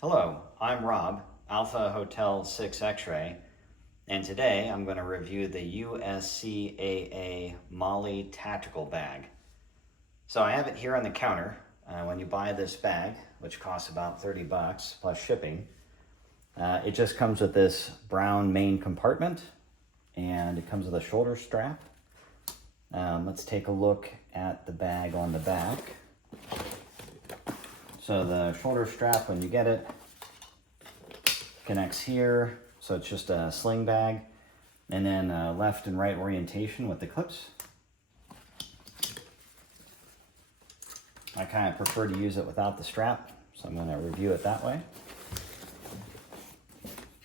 Hello, I'm Rob, Alpha Hotel 6 X-Ray, and today I'm going to review the USCAA Mollie tactical bag. So I have it here on the counter. When you buy this bag, which costs about 30 bucks plus shipping, it just comes with this brown main compartment, and it comes with a shoulder strap. Let's take a look at the bag on the back. So the shoulder strap, when you get it, connects here, so it's just a sling bag, and then left and right orientation with the clips. I kind of prefer to use it without the strap, so I'm going to review it that way.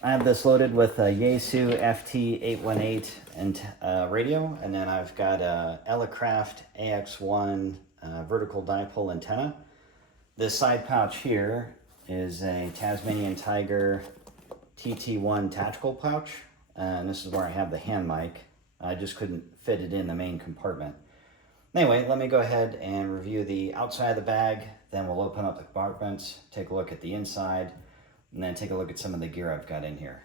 I have this loaded with a Yaesu FT-818 and radio, and then I've got a Elecraft AX1 vertical dipole antenna. This side pouch here is a Tasmanian Tiger TT1 tactical pouch, and this is where I have the hand mic. I just couldn't fit it in the main compartment. Anyway, let me go ahead and review the outside of the bag, then we'll open up the compartments, take a look at the inside, and then take a look at some of the gear I've got in here.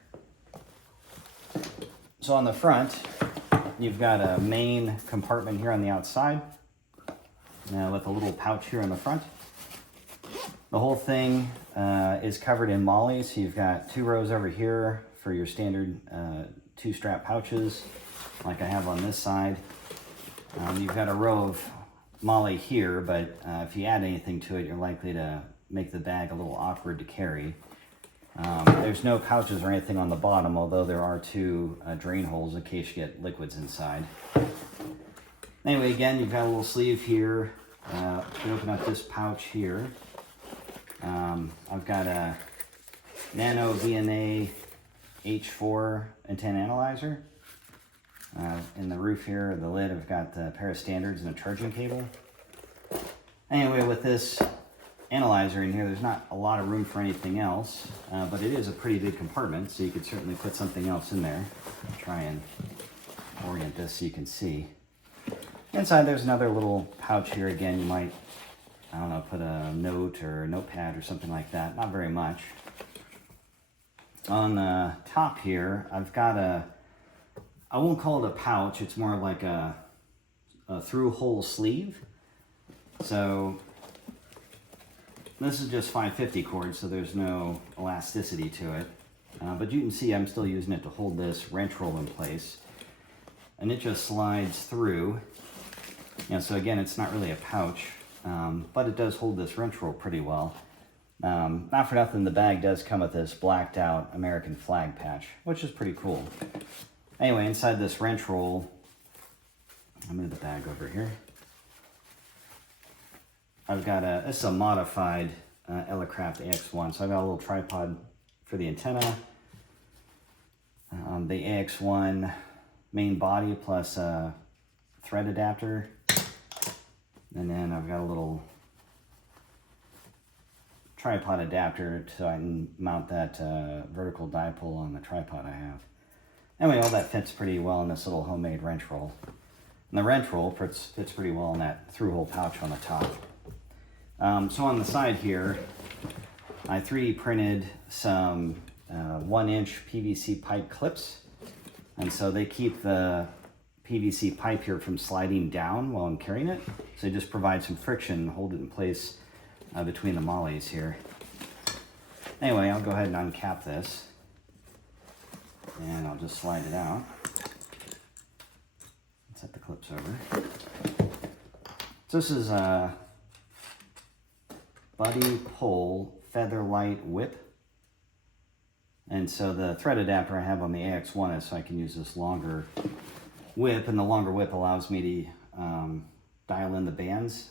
So on the front, you've got a main compartment here on the outside, with a little pouch here in the front. The whole thing is covered in Mollie, so you've got 2 rows over here for your standard 2-strap pouches, like I have on this side. You've got a row of Mollie here, but if you add anything to it, you're likely to make the bag a little awkward to carry. There's no pouches or anything on the bottom, although there are 2 drain holes in case you get liquids inside. Anyway, again, you've got a little sleeve here. You open up this pouch here. I've got a Nano VNA H4 antenna analyzer. In the roof here, the lid, I've got a pair of standards and a charging cable. Anyway, with this analyzer in here, there's not a lot of room for anything else, but it is a pretty big compartment, so you could certainly put something else in there. I'll try and orient this so you can see. Inside, there's another little pouch here. Again, you might, I don't know, put a note or a notepad or something like that. Not very much. On the top here, I've got I won't call it a pouch, it's more like a through-hole sleeve. So this is just 550 cord, so there's no elasticity to it. But you can see I'm still using it to hold this wrench roll in place. And it just slides through. So again, it's not really a pouch. But it does hold this wrench roll pretty well. Not for nothing, the bag does come with this blacked out American flag patch, which is pretty cool. Anyway, inside this wrench roll, I'll move the bag over here. I've got this is a modified Elecraft AX1, so I've got a little tripod for the antenna, the AX1 main body plus a thread adapter. And then I've got a little tripod adapter so I can mount that vertical dipole on the tripod I have. Anyway, all that fits pretty well in this little homemade wrench roll. And the wrench roll fits pretty well in that through-hole pouch on the top. So on the side here, I 3D printed some 1-inch PVC pipe clips. And so they keep the PVC pipe here from sliding down while I'm carrying it. So it just provides some friction, hold it in place between the Mollies here. Anyway, I'll go ahead and uncap this. And I'll just slide it out. Set the clips over. So this is a Buddipole Featherweight whip. And so the thread adapter I have on the AX1 is so I can use this longer whip, and the longer whip allows me to dial in the bands.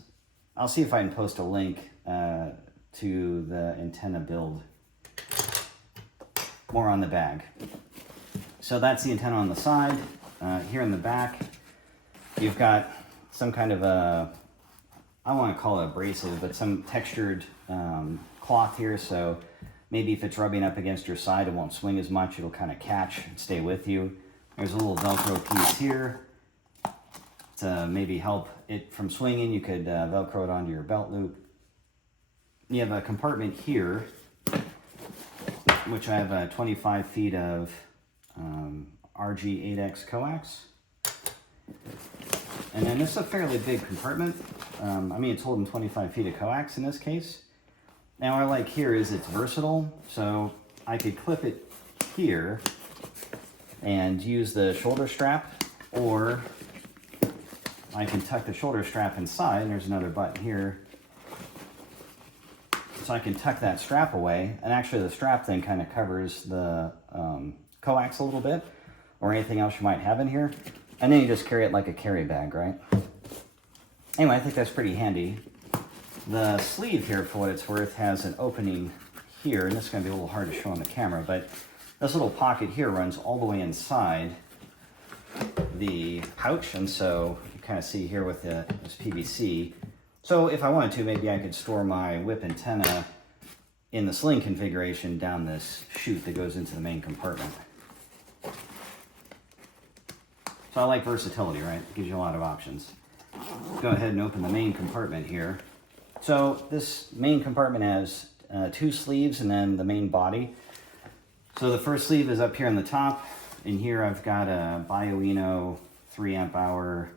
I'll see if I can post a link to the antenna build. More on the bag. So that's the antenna on the side. Here in the back, you've got some kind of a, I don't want to call it abrasive, but some textured cloth here, so maybe if it's rubbing up against your side, it won't swing as much. It'll kind of catch and stay with you. There's a little Velcro piece here to maybe help it from swinging. You could Velcro it onto your belt loop. You have a compartment here which I have 25 feet of RG8X coax. And then this is a fairly big compartment. I mean, it's holding 25 feet of coax in this case. Now, what I like here is it's versatile, so I could clip it here and use the shoulder strap, or I can tuck the shoulder strap inside, and there's another button here. So I can tuck that strap away, and actually the strap then kind of covers the coax a little bit, or anything else you might have in here. And then you just carry it like a carry bag, right? Anyway, I think that's pretty handy. The sleeve here, for what it's worth, has an opening here, and this is going to be a little hard to show on the camera, but this little pocket here runs all the way inside the pouch, and so you kind of see here with this PVC. So if I wanted to, maybe I could store my whip antenna in the sling configuration down this chute that goes into the main compartment. So I like versatility, right? It gives you a lot of options. Go ahead and open the main compartment here. So this main compartment has 2 sleeves and then the main body. So the first sleeve is up here on the top. In here I've got a Bioenno 3 amp hour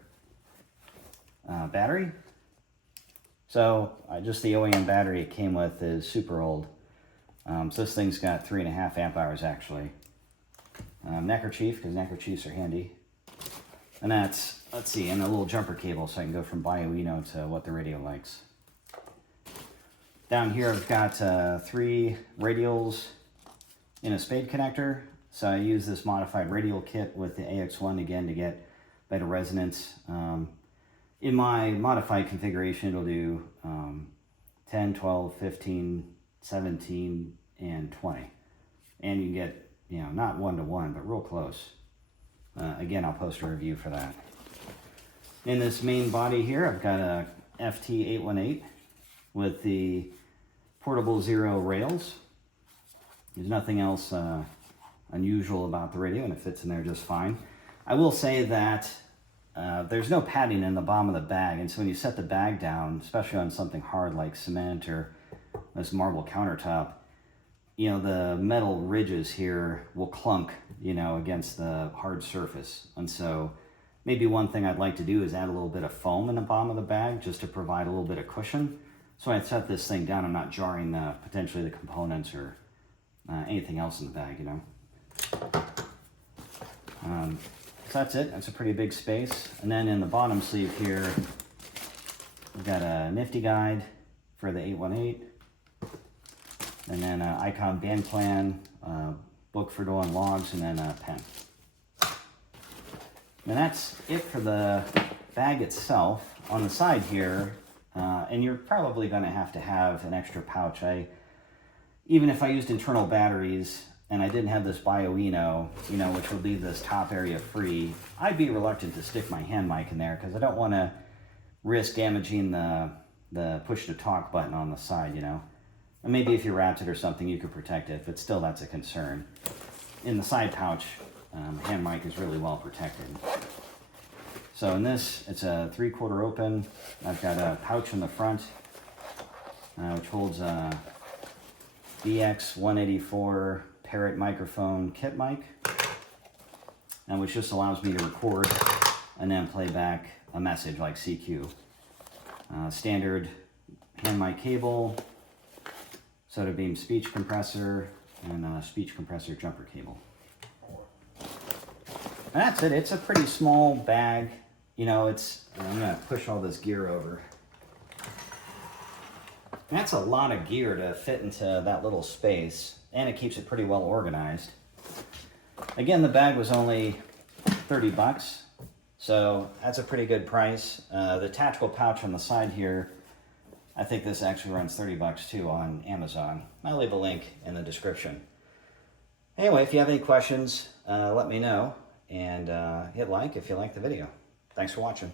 battery. So just the OEM battery it came with is super old. So this thing's got 3.5 amp hours actually. Neckerchief, because neckerchiefs are handy. And that's, let's see, and a little jumper cable so I can go from Bioenno to what the radio likes. Down here I've got 3 radials in a spade connector. So I use this modified radial kit with the AX1 again to get better resonance. In my modified configuration it'll do 10, 12, 15, 17, and 20. And you can get, you know, not 1-to-1, but real close. Again, I'll post a review for that. In this main body here, I've got a FT-818 with the portable 0 rails. There's nothing else unusual about the radio, and it fits in there just fine. I will say that there's no padding in the bottom of the bag, and so when you set the bag down, especially on something hard like cement or this marble countertop, you know, the metal ridges here will clunk, you know, against the hard surface. And so maybe one thing I'd like to do is add a little bit of foam in the bottom of the bag just to provide a little bit of cushion. So when I set this thing down, I'm not jarring potentially the components or anything else in the bag, you know. So that's it. That's a pretty big space. And then in the bottom sleeve here, we've got a Nifty guide for the 818. And then icon band plan, book for doing logs, and then a pen. And that's it for the bag itself. On the side here, and you're probably going to have an extra pouch. Even if I used internal batteries and I didn't have this Bioenno, you know, which would leave this top area free, I'd be reluctant to stick my hand mic in there because I don't want to risk damaging the push to talk button on the side, you know. And maybe if you wrapped it or something, you could protect it, but still that's a concern. In the side pouch, hand mic is really well protected. So in this, it's a 3/4 open. I've got a pouch in the front, which holds a BX184 Parrot microphone kit mic, and which just allows me to record and then play back a message like CQ. Standard hand mic cable, SOTABeams speech compressor, and a speech compressor jumper cable. And that's it. It's a pretty small bag. You know, I'm going to push all this gear over. And that's a lot of gear to fit into that little space, and it keeps it pretty well organized. Again, the bag was only 30 bucks, so that's a pretty good price. The tactical pouch on the side here, I think this actually runs 30 bucks too on Amazon. I'll leave a link in the description. Anyway, if you have any questions, let me know, and hit like if you like the video. Thanks for watching.